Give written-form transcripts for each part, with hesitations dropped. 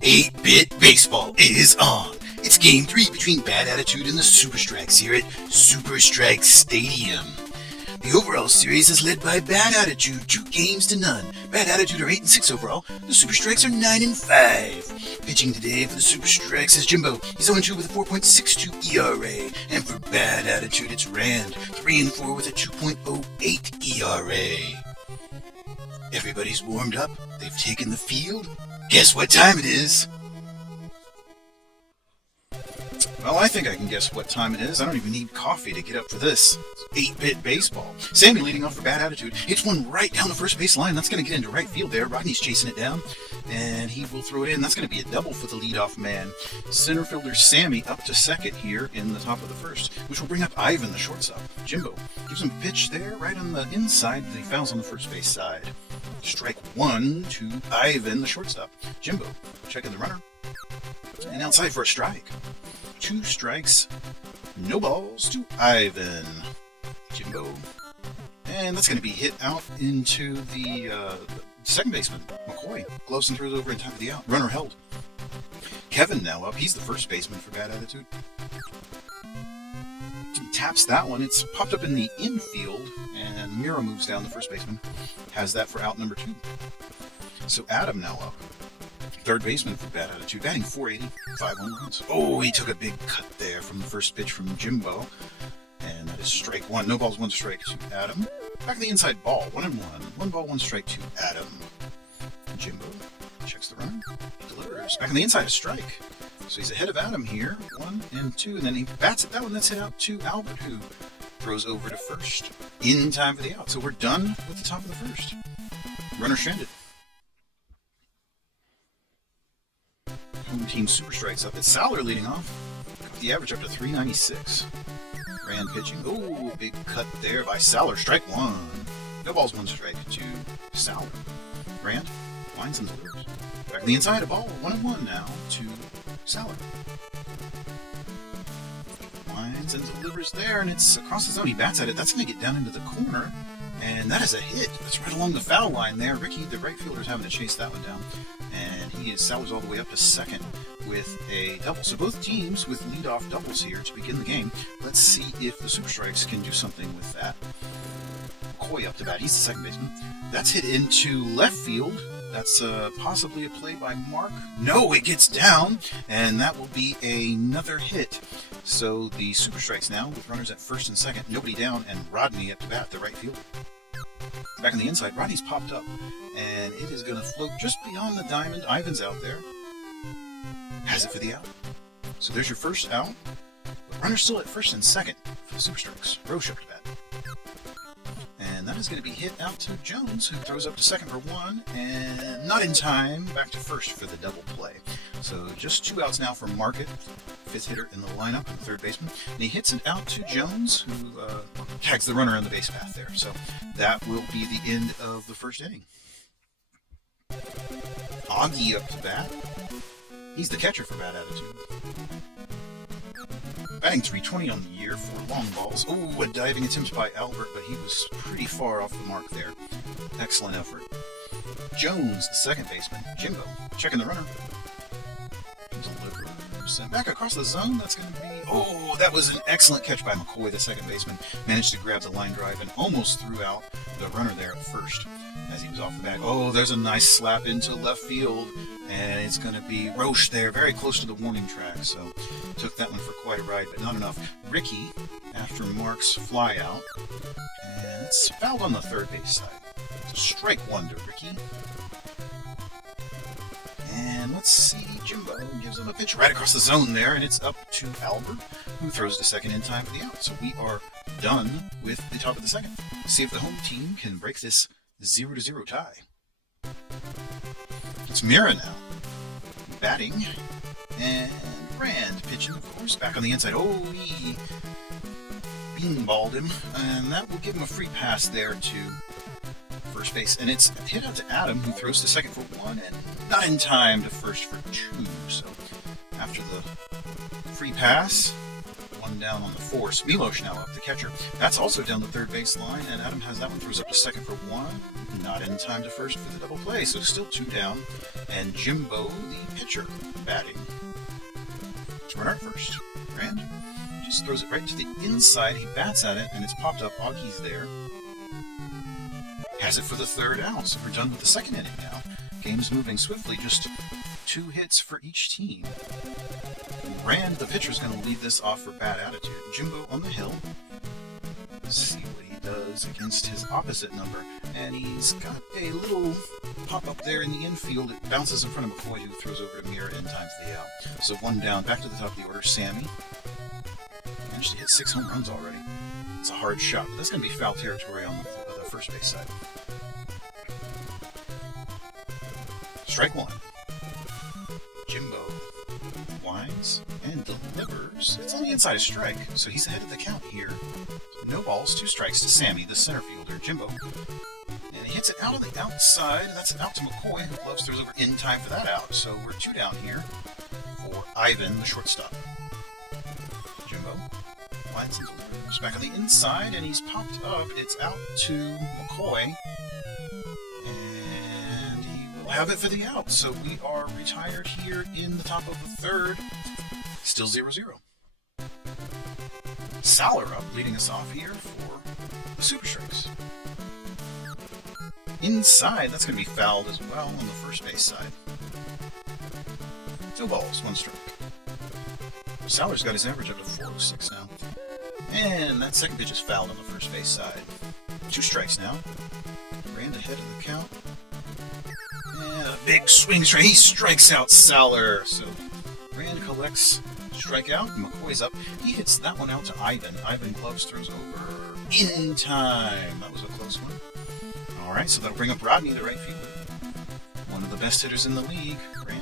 8-Bit Baseball is on. It's Game 3 between Bad Attitude and the Super Strikes here at Super Strike Stadium. The overall series is led by Bad Attitude, 2-0. Bad Attitude are 8-6 overall. The Super Strikes are 9-5. Pitching today for the Super Strikes is Jimbo. He's 0-2 with a 4.62 ERA. And for Bad Attitude, it's Rand, 3-4 with a 2.08 ERA. Everybody's warmed up. They've taken the field. Guess what time it is? Well, I think I can guess what time it is. I don't even need coffee to get up for this. It's 8-Bit Baseball. Sammy leading off for Bad Attitude. Hits one right down the first base line. That's going to get into right field there. Rodney's chasing it down, and he will throw it in. That's going to be a double for the leadoff man. Center fielder Sammy up to second here in the top of the first, which will bring up Ivan, the shortstop. Jimbo gives him a pitch there right on the inside that he fouls on the first base side. Strike one to Ivan, the shortstop. Jimbo checking the runner, and outside for a strike. 2 strikes, no balls to Ivan. Jimbo. And that's going to be hit out into the second baseman, McCoy. Gloves and throws over in time for the out. Runner held. Kevin now up. He's the first baseman for Bad Attitude. He taps that one. It's popped up in the infield, and Mira moves down the first baseman. Has that for out number 2. So Adam now up. Third baseman for Bad Attitude, batting .480, 5 home runs. Oh, he took a big cut there from the first pitch from Jimbo. And that is strike 1. No balls, 1 strike to Adam. Back of the inside ball, 1-1. 1 ball, 1 strike to Adam. Jimbo checks the runner, delivers. Back on the inside, a strike. So he's ahead of Adam here, 1 and 2. And then he bats at that one. That's hit out to Albert, who throws over to first in time for the out. So we're done with the top of the first. Runner stranded. Home team Super Strikes up. It's Saller leading off. Got the average up to 396. Rand pitching. Oh, big cut there by Saller. Strike 1. No balls, 1 strike to Saller. Rand lines and delivers. Back on the inside, a ball. 1-1 now to Saller. Lines and delivers there, and it's across the zone. He bats at it. That's going to get down into the corner, and that is a hit. That's right along the foul line there. Ricky, the right fielder, is having to chase that one down. And Saller's all the way up to second with a double. So both teams with leadoff doubles here to begin the game. Let's see if the Super Strikes can do something with that. McCoy up to bat. He's the second baseman. That's hit into left field. That's possibly a play by Mark. No, it gets down, and that will be another hit. So the Super Strikes now with runners at first and second, nobody down, and Rodney up to bat, the right fielder. Back on the inside, Rodney's popped up, and it is going to float just beyond the diamond. Ivan's out there. Has it for the out. So there's your first out. But runner's still at first and second for the Super Strikes. Roche up to bat. And that is going to be hit out to Jones, who throws up to second for 1, and not in time, back to first for the double play. So just 2 outs now for Market, 5th hitter in the lineup, the third baseman. And he hits it out to Jones, who tags the runner on the base path there. So that will be the end of the first inning. Augie up to bat. He's the catcher for Bad Attitude. Batting .320 on the year for long balls. Oh, a diving attempt by Albert, but he was pretty far off the mark there. Excellent effort. Jones, the second baseman. Jimbo checking the runner. Delivers. And back across the zone, that's going to be... Oh, that was an excellent catch by McCoy, the second baseman. Managed to grab the line drive and almost threw out the runner there at first as he was off the bat. Oh, there's a nice slap into left field, and it's going to be Roche there, very close to the warning track. So took that one for quite a ride, but not enough. Ricky, after Mark's fly out, and it's fouled on the third base side. So strike 1 to Ricky. And let's see, Jimbo gives him a pitch right across the zone there, and it's up to Albert, who throws to second in time for the out. So we are done with the top of the second. Let's see if the home team can break this 0-0 tie. It's Mira now, batting, and Rand pitching, of course, back on the inside. Oh, he beanballed him, and that will give him a free pass there to first base, and it's hit out to Adam, who throws to second for 1, and not in time to first for 2. So after the free pass, 1 down on the force. Milosh now up, the catcher. That's also down the third base line, and Adam has that one, throws up to second for 1. not in time to first for the double play, so still 2 down. And Jimbo, the pitcher, batting. Runner at first. Rand just throws it right to the inside. He bats at it, and it's popped up. Augie's there. Has it for the 3rd out, so we're done with the 2nd inning now. Game's moving swiftly, just 2 hits for each team. Rand, the pitcher, is going to lead this off for bad attitude. Jimbo on the hill. Let's see what he does against his opposite number. And he's got a little pop-up there in the infield. It bounces in front of McCoy, who throws over to Mira in time for the out. So 1 down, back to the top of the order. Sammy managed to hit 6 home runs already. It's a hard shot, but that's going to be foul territory on the first base side. Strike 1. Jimbo winds and delivers. It's on the inside of strike, so he's ahead of the count here. No balls, 2 strikes to Sammy, the center fielder. Jimbo. And he hits it out of the outside. That's an out to McCoy, who gloves throws over in time for that out. So we're 2 down here for Ivan, the shortstop. Jimbo winds and delivers back on the inside, and he's popped up. It's out to McCoy. And he will have it for the out. So we are retired here in the top of the 3rd. Still 0-0. Saller up, leading us off here for the Super Strikes. Inside, that's going to be fouled as well on the first base side. 2 balls, 1 strike. Saller's got his average up to 406 now. And that second pitch is fouled on the first base side. 2 strikes now. Rand ahead of the count. And a big swing strike. He strikes out Saller. So Rand collects strikeout. McCoy's up. He hits that one out to Ivan. Ivan gloves throws over in time. That was a close one. All right, so that'll bring up Rodney, the right fielder. One of the best hitters in the league. Rand.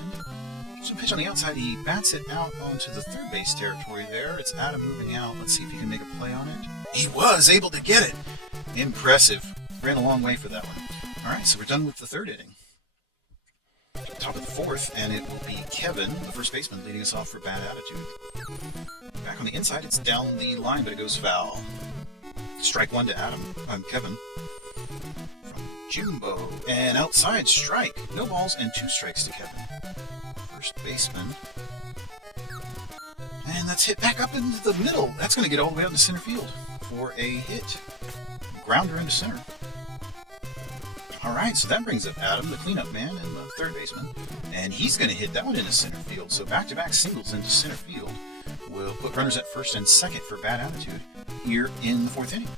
So pitch on the outside. He bats it out onto the 3rd base territory there. It's Adam moving out. Let's see if he can make a play on it. He was able to get it. Impressive. Ran a long way for that one. All right, so we're done with the 3rd inning. Top of the 4th, and it will be Kevin, the first baseman, leading us off for bad attitude. Back on the inside, it's down the line, but it goes foul. Strike 1 to Kevin. From Jimbo. And outside, strike. No balls and 2 strikes to Kevin. First baseman. And that's hit back up into the middle. That's going to get all the way out to center field for a hit. Grounder into center. All right, so that brings up Adam, the cleanup man, and the 3rd baseman. And he's going to hit that one into center field. So back-to-back singles into center field will put runners at 1st and 2nd for bad attitude here in the 4th inning.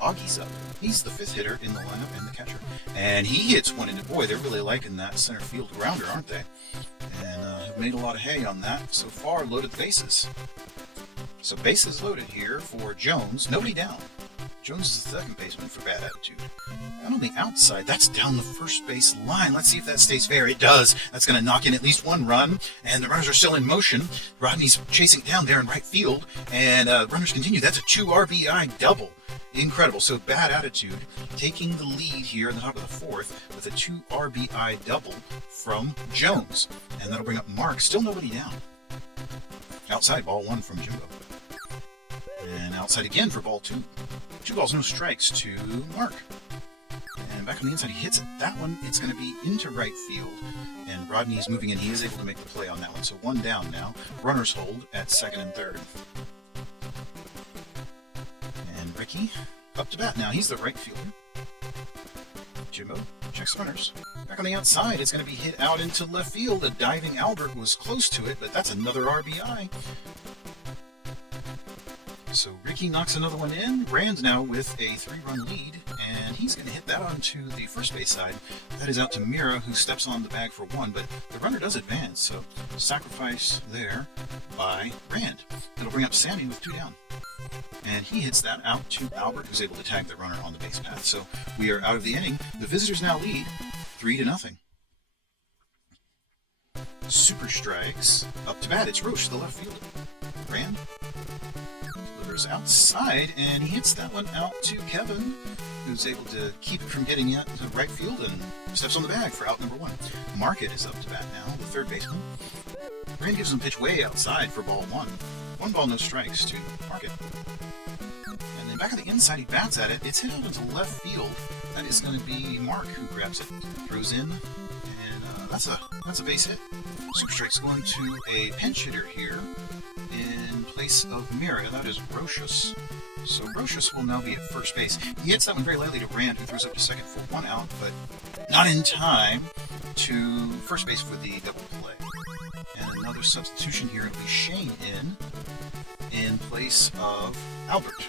Augie's up. He's the 5th hitter in the lineup and the catcher. And he hits one into, boy, they're really liking that center field grounder, aren't they? And have made a lot of hay on that. So far, loaded the bases. So bases loaded here for Jones. Nobody down. Jones is the 2nd baseman for bad attitude. And on the outside, that's down the first base line. Let's see if that stays fair. It does. That's going to knock in at least 1 run. And the runners are still in motion. Rodney's chasing down there in right field. And runners continue. That's a 2 RBI double. Incredible. So bad attitude taking the lead here in the top of the 4th with a 2 RBI double from Jones. And that'll bring up Mark. Still nobody down. Outside, ball 1 from Jimbo. And outside again for ball 2. 2 balls, no strikes to Mark. And back on the inside, he hits it. That one, it's going to be into right field. And Rodney's moving in. He is able to make the play on that one. So 1 down now. Runners hold at 2nd and 3rd. And Ricky up to bat now. He's the right fielder. Jimbo checks runners. Back on the outside, it's going to be hit out into left field. A diving Albert was close to it, but that's another RBI. So Ricky knocks another one in. Rand now with a 3-run lead, and he's going to hit that onto the first base side. That is out to Mira, who steps on the bag for 1, but the runner does advance, so sacrifice there by Rand. It'll bring up Sammy with 2 down. And he hits that out to Albert, who's able to tag the runner on the base path. So we are out of the inning. The visitors now lead 3-0. Super strikes. Up to bat, it's Roche, the left fielder. Rand delivers outside, and he hits that one out to Kevin, who's able to keep it from getting out to right field and steps on the bag for out number 1. Market is up to bat now, the 3rd baseman. Rand gives him pitch way outside for ball 1. 1 ball, no strikes to Market. And then And back on the inside, he bats at it. It's hit out into left field. That is going to be Mark who grabs it, throws in, and that's a base hit. Super Strike's going to a pinch hitter here in place of Mira. That is Rocious. So Rocious will now be at first base. He hits that one very lightly to Rand, who throws up to second for 1 out, but not in time to first base for the double play. And another substitution here will be Shane in place of Albert.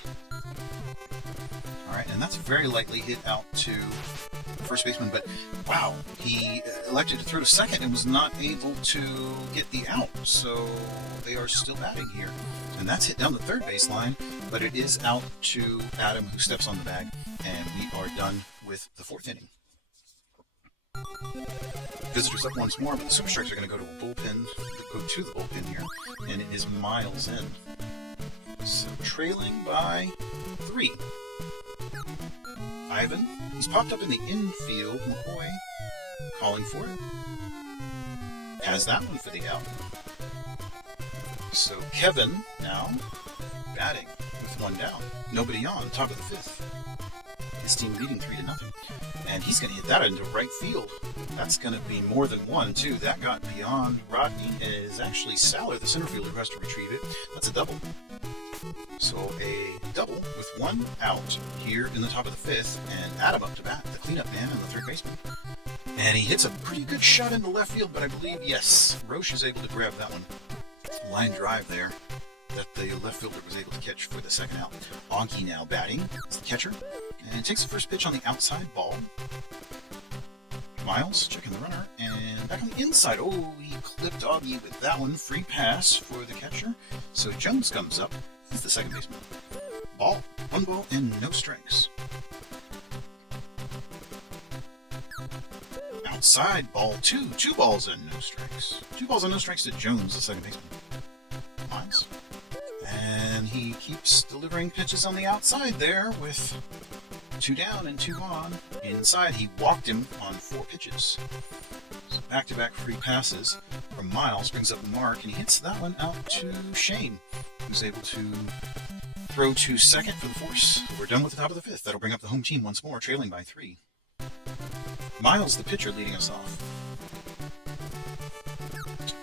Alright, and that's very likely hit out to the first baseman, but wow, he elected to throw to second and was not able to get the out, so they are still batting here. And that's hit down the third baseline, but it is out to Adam, who steps on the bag, and we are done with the 4th inning. Visitors up once more, but the Super Strikes are going to go to a bullpen, go to the bullpen here, and it is Miles in. So trailing by 3. Ivan, he's popped up in the infield. McCoy calling for it. Has that one for the out. So Kevin now batting with 1 down. Nobody on, top of the 5th. His team leading 3-0. And he's going to hit that into right field. That's going to be more than 1, too. That got beyond Rodney. It is actually Saller, the center fielder, who has to retrieve it. That's a double. So a double with 1 out here in the top of the 5th, and Adam up to bat, the cleanup man and the third baseman. And he hits a pretty good shot into left field, but I believe, yes, Roche is able to grab that one. Line drive there that the left fielder was able to catch for the second out. Anki now batting as the catcher, and takes the first pitch on the outside ball. Miles checking the runner, and back on the inside. Oh, he clipped Augie with that one. Free pass for the catcher. So Jones comes up. He's the second baseman. Ball. 1 ball and no strikes. Outside, ball 2. 2 balls and no strikes. 2 balls and no strikes to Jones, the second baseman. Miles. And he keeps delivering pitches on the outside there with 2 down and 2 on. Inside, he walked him on 4 pitches. So back-to-back free passes from Miles brings up Mark, and he hits that one out to Shane, who's able to throw to second for the force. We're done with the top of the 5th. That'll bring up the home team once more, trailing by 3. Miles, the pitcher, leading us off.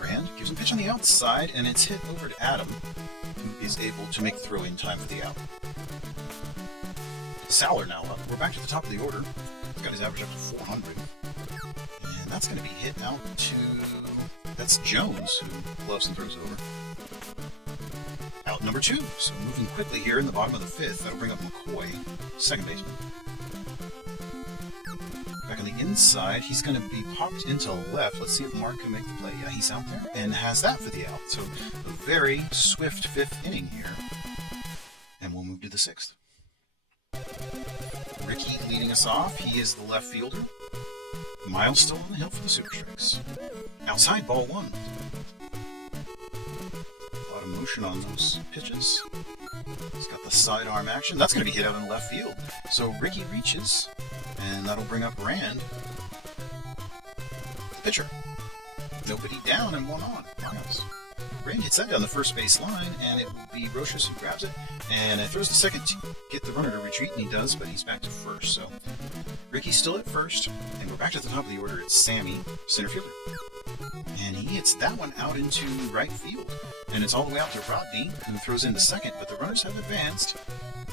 Rand gives him a pitch on the outside, and it's hit over to Adam, who is able to make the throw in time for the out. Saller now up. We're back to the top of the order. He's got his average up to 400. And that's going to be hit out to... That's Jones, who gloves and throws over. Out number 2. So moving quickly here in the bottom of the 5th. That'll bring up McCoy, second baseman. Back on the inside, he's going to be popped into left. Let's see if Mark can make the play. Yeah, he's out there and has that for the out. So a very swift 5th inning here. And we'll move to the 6th. Ricky leading us off. He is the left fielder. Miles still on the hill for the Super Strikes. Outside, ball 1. A lot of motion on those pitches. He's got the sidearm action. That's going to be hit out in left field. So Ricky reaches, and that'll bring up Rand. Pitcher. Nobody down and 1 on. Miles. Rand hits that down the first base line, and it will be Rocious who grabs it. And it throws the second to get the runner to retreat, and he does, but he's back to first. So Ricky's still at first, and we're back to the top of the order. It's Sammy, center fielder. And he hits that one out into right field. And it's all the way out to Rodney, who throws into second, but the runners have advanced.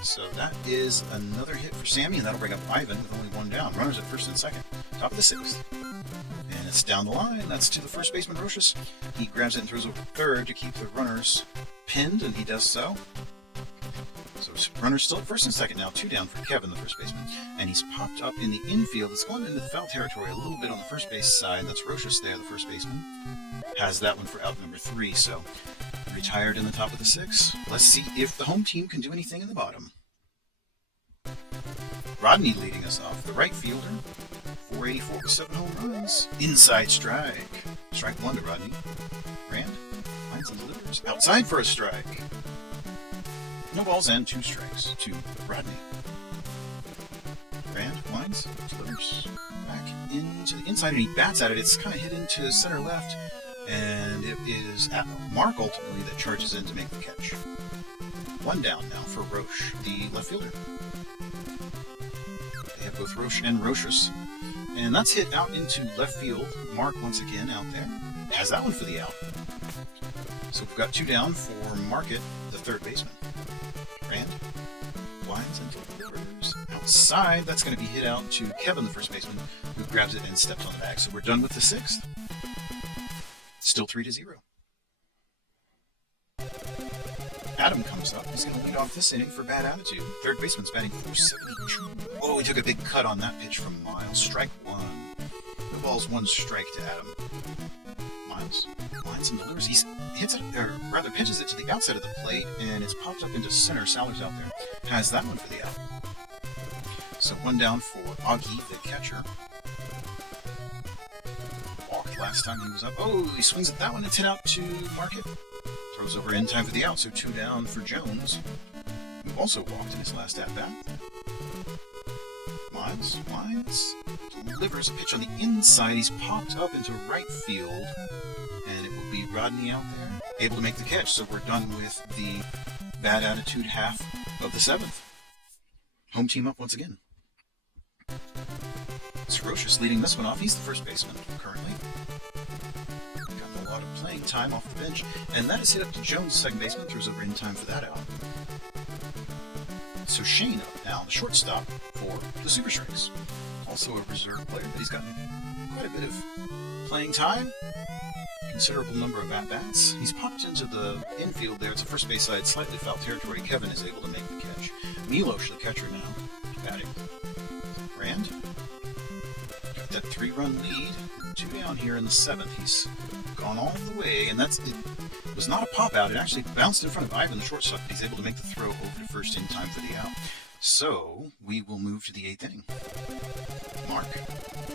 So that is another hit for Sammy, and that'll bring up Ivan with only 1 down. Runners at first and second. Top of the 6th. And it's down the line. That's to the first baseman, Rocious. He grabs it and throws over third to keep the runners pinned, and he does so. So runners still at first and second now. 2 down for Kevin, the first baseman. And he's popped up in the infield. It's going into the foul territory a little bit on the first base side. That's Rocious there, the first baseman. Has that one for out number 3. So retired in the top of the 6th. Let's see if the home team can do anything in the bottom. Rodney leading us off. The right fielder. 484 with 7 home runs. Inside strike. Strike 1 to Rodney. Rand finds and delivers. Outside for a strike. No balls and 2 strikes to Rodney. Rand winds, delivers back into the inside, and he bats at it. It's kind of hit into center left, and it is Mark ultimately that charges in to make the catch. One down now for Roche, the left fielder. They have both Roche and Rochus. And that's hit out into left field. Mark once again out there. Has that one for the out. So we've got 2 down for Market, the third baseman. Rand winds and delivers outside. That's going to be hit out to Kevin, the first baseman, who grabs it and steps on the bag. So we're done with the 6th. Still 3-0. Adam comes up. He's going to lead off this inning for bad attitude. Third baseman's batting .472. Oh, he took a big cut on that pitch from Miles. Strike 1. No balls, 1 strike to Adam. Miles lines and delivers. He hits it, or rather pitches it to the outside of the plate, and it's popped up into center. Saller's out there. Has that one for the out. So 1 down for Augie, the catcher. Walked last time he was up. Oh, he swings at that one. It's hit out to Market. Throws over in time for the out, so 2 down for Jones, who also walked in his last at-bat. Miles winds, delivers a pitch on the inside. He's popped up into right field, and it will be Rodney out there, able to make the catch. So we're done with the bad attitude half of the 7th. Home team up once again. Roche's leading this one off. He's the first baseman currently. Got a lot of playing time off the bench, and that is hit up to Jones, second baseman. Throws over in time for that out. So Shane up now, the shortstop for the Super Strikes. Also a reserve player, but he's gotten quite a bit of playing time. Considerable number of at-bats. He's popped into the infield there. It's a first base side, slightly foul territory. Kevin is able to make the catch. Milosh, the catcher now, batting. Rand got that 3-run lead. 2 down here in the 7th. He's gone all the way, and it was not a pop out. It actually bounced in front of Ivan, the shortstop. He's able to make the throw over to first in time for the out. So we will move to the 8th inning. Mark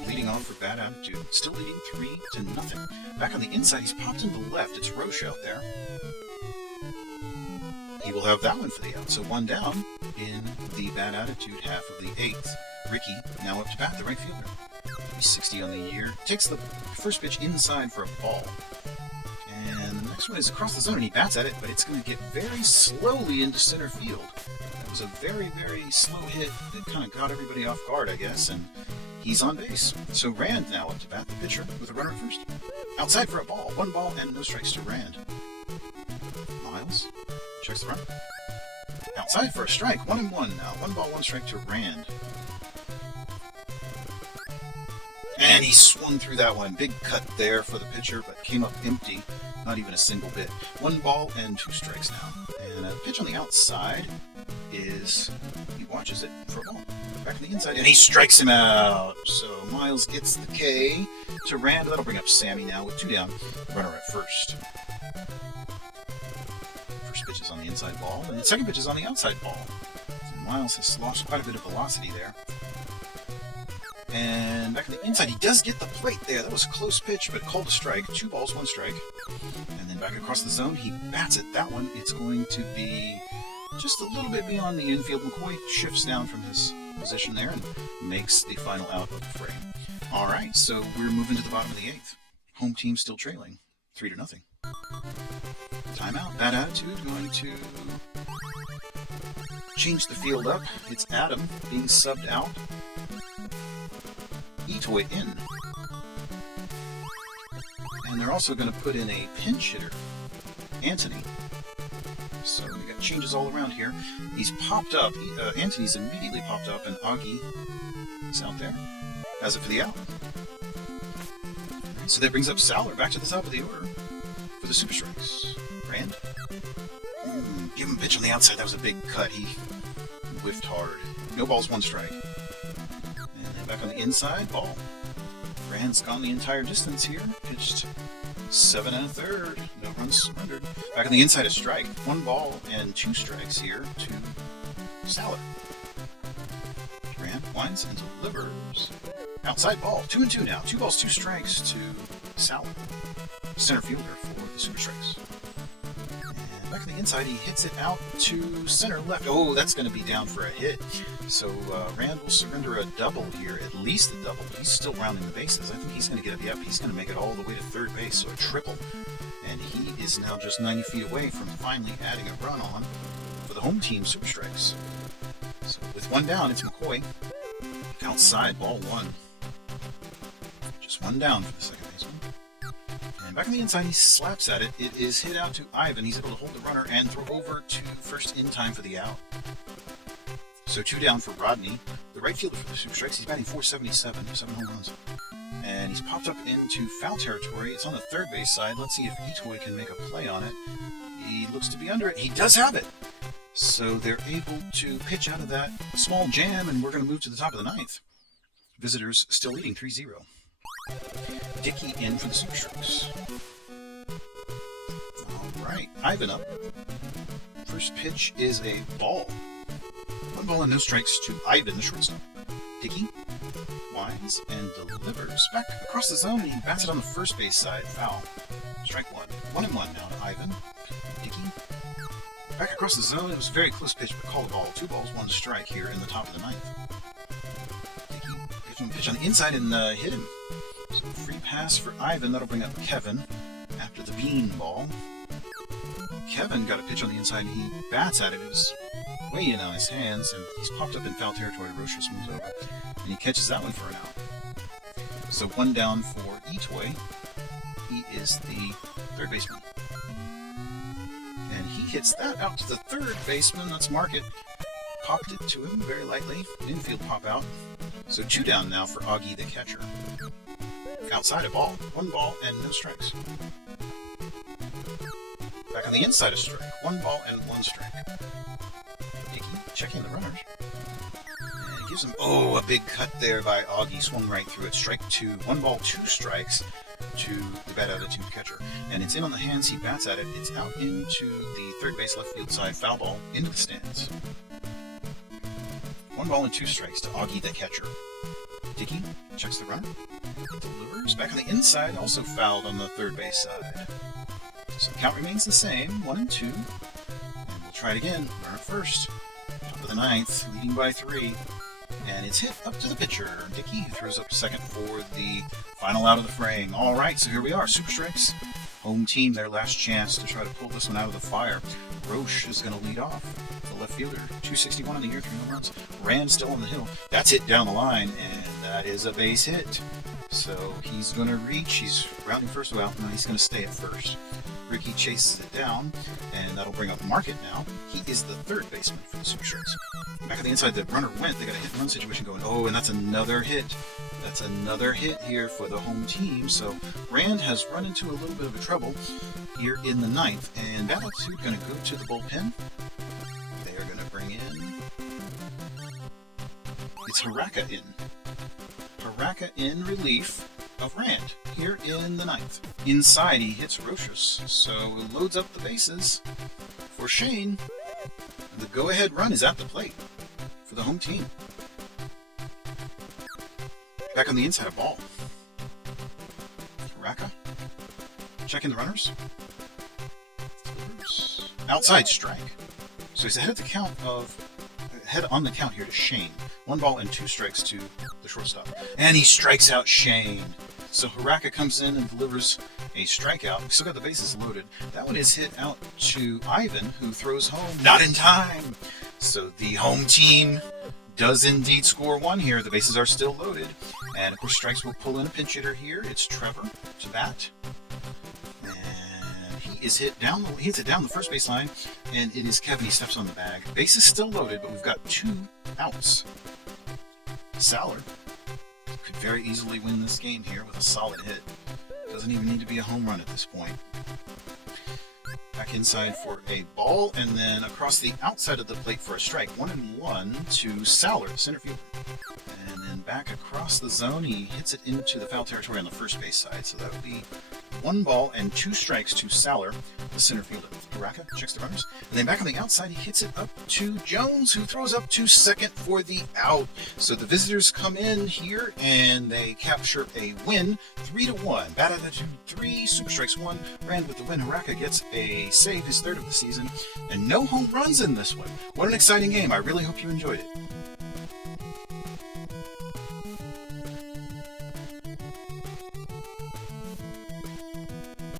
leading off for bad attitude, still leading 3-0. Back on the inside, he's popped into the left. It's Roche out there. He will have that one for the out. So 1 down in the bad attitude half of the 8th. Ricky now up to bat, the right fielder. He's 60 on the year. Takes the first pitch inside for a ball. And the next one is across the zone, and he bats at it, but it's going to get very slowly into center field. That was a very, very slow hit that kind of got everybody off guard, I guess, and he's on base. So Rand now up to bat, the pitcher, with a runner at first. Outside for a ball. 1 ball and no strikes to Rand. Miles checks the run. Outside for a strike. 1-1 now. 1 ball, 1 strike to Rand. And he swung through that one. Big cut there for the pitcher, but came up empty. Not even a single bit. 1 ball and 2 strikes now. And a pitch on the outside is... he watches it for a ball. Back on the inside, and he strikes him out. So Miles gets the K to Rand. That'll bring up Sammy now with 2 down. Runner at first. First pitch is on the inside ball, and the second pitch is on the outside ball. So Miles has lost quite a bit of velocity there. And back on the inside, he does get the plate there. That was a close pitch, but called a strike. 2 balls, 1 strike. And then back across the zone, he bats it. That one, it's going to be just a little bit beyond the infield. McCoy shifts down from his position there and makes the final out of the frame. All right, so we're moving to the bottom of the 8th. Home team still trailing 3-0. Timeout. Bad attitude going to change the field up. It's Adam being subbed out. Itoy in. And they're also going to put in a pinch hitter, Anthony. So we got changes all around here. He's popped up. Anthony's immediately popped up, and Augie is out there. Has it for the out. So that brings up Saller back to the top of the order for the Super Strikes. Rand. Give him a pitch on the outside. That was a big cut. He whiffed hard. No balls, 1 strike. And then back on the inside, ball. Rand's gone the entire distance here. Pitched 7 1/3. No runs surrendered. Back on the inside, a strike. 1 ball and 2 strikes here to Saller. Rand winds and delivers. Outside ball. 2-2 now. 2 balls, 2 strikes to Saller. Center fielder for the Super Strikes. And back on the inside, he hits it out to center left. Oh, that's going to be down for a hit. So Rand will surrender a double here, at least a double. He's still rounding the bases. I think he's going to get it. Yep, he's going to make it all the way to third base, so a triple. And he is now just 90 feet away from finally adding a run on for the the home team super strikes. So with one down, it's McCoy. Outside, ball one. Just one down for the second baseman. And back on the inside, he slaps at it. It is hit out to Ivan. He's able to hold the runner and throw over to first in time for the out. So 2 down for Rodney, the right fielder for the super strikes. He's batting .477, 7 home runs. And he's popped up into foul territory. It's on the third base side. Let's see if Itoy can make a play on it. He looks to be under it. He does have it. So they're able to pitch out of that small jam, and we're going to move to the top of the ninth. Visitors still leading 3-0. Dickey in for the super strikes. All right, Ivan up. First pitch is a ball. 1 ball and no strikes to Ivan, the shortstop. Dickey winds and delivers back across the zone, and he bats it on the first base side. Foul. Strike 1. 1-1 now to Ivan. Dickey back across the zone. It was a very close pitch, but called a ball. 2 balls, 1 strike here in the top of the ninth. Dickey gives him a pitch on the inside and hit him. So free pass for Ivan. That'll bring up Kevin after the bean ball. Kevin got a pitch on the inside, and he bats at it. It was way in on his hands, and he's popped up in foul territory. Rochus moves over, and he catches that one for an out. So 1 down for Itoy. He is the third baseman. And he hits that out to the third baseman. Let's mark it. Popped it to him very lightly. Infield pop out. So 2 down now for Augie, the catcher. Outside a ball. 1 ball and no strikes. Back on the inside a strike. 1 ball and 1 strike. Dickey checking the runners. And he gives him, a big cut there by Augie. Swung right through it. Strike 2. 1 ball, 2 strikes to the bad attitude catcher. And it's in on the hands. He bats at it. It's out into the third base left field side. Foul ball into the stands. 1 ball and 2 strikes to Augie, the catcher. Dickey checks the runner. Delivers. Back on the inside. Also fouled on the third base side. So the count remains the same, 1-2. And we'll try it again. Runner first. Top of the ninth, leading by 3. And it's hit up to the pitcher. Dickey, who throws up to second for the final out of the frame. All right, so here we are. Super strikes. Home team, their last chance to try to pull this one out of the fire. Roche is going to lead off. The left fielder, 261 in the year, 3 home runs. Rand still on the hill. That's hit down the line, and that is a base hit. So he's going to reach. He's rounding first out. No, he's going to stay at first. Ricky chases it down, and that'll bring up Market now. He is the third baseman for the Super Strikes. Back on the inside, the runner went. They got a hit-and-run situation going. And that's another hit. That's another hit here for the home team. So Rand has run into a little bit of a trouble here in the ninth, and that attitude going to go to the bullpen. They are going to bring in... It's Haraka in. Haraka in relief of Rand here in the ninth. Inside, he hits Rochus, so loads up the bases for Shane. The go-ahead run is at the plate for the home team. Back on the inside, a ball. Haraka checking the runners. Outside strike. So he's ahead on the count here to Shane. 1 ball and 2 strikes to the shortstop. And he strikes out Shane. So Haraka comes in and delivers a strikeout. We still got the bases loaded. That one is hit out to Ivan, who throws home. Not in time. So the home team does indeed score 1 here. The bases are still loaded. And of course, strikes will pull in a pinch hitter here. It's Trevor to bat. And he is hit down. He hits it down the first base line. And it is Kevin. He steps on the bag. Base is still loaded, but we've got 2 outs. Saller could very easily win this game here with a solid hit. Doesn't even need to be a home run at this point. Back inside for a ball, and then across the outside of the plate for a strike. 1-1 to Saller, the center fielder. And then back across the zone, he hits it into the foul territory on the first base side. So that would be 1 ball and 2 strikes to Saller, the center fielder. Haraka checks the runners. And then back on the outside, he hits it up to Jones, who throws up to second for the out. So the visitors come in here, and they capture a win, 3-1. Bat attitude 3, super strikes 1. Rand with the win. Haraka gets a save, his 3rd of the season. And no home runs in this one. What an exciting game. I really hope you enjoyed it.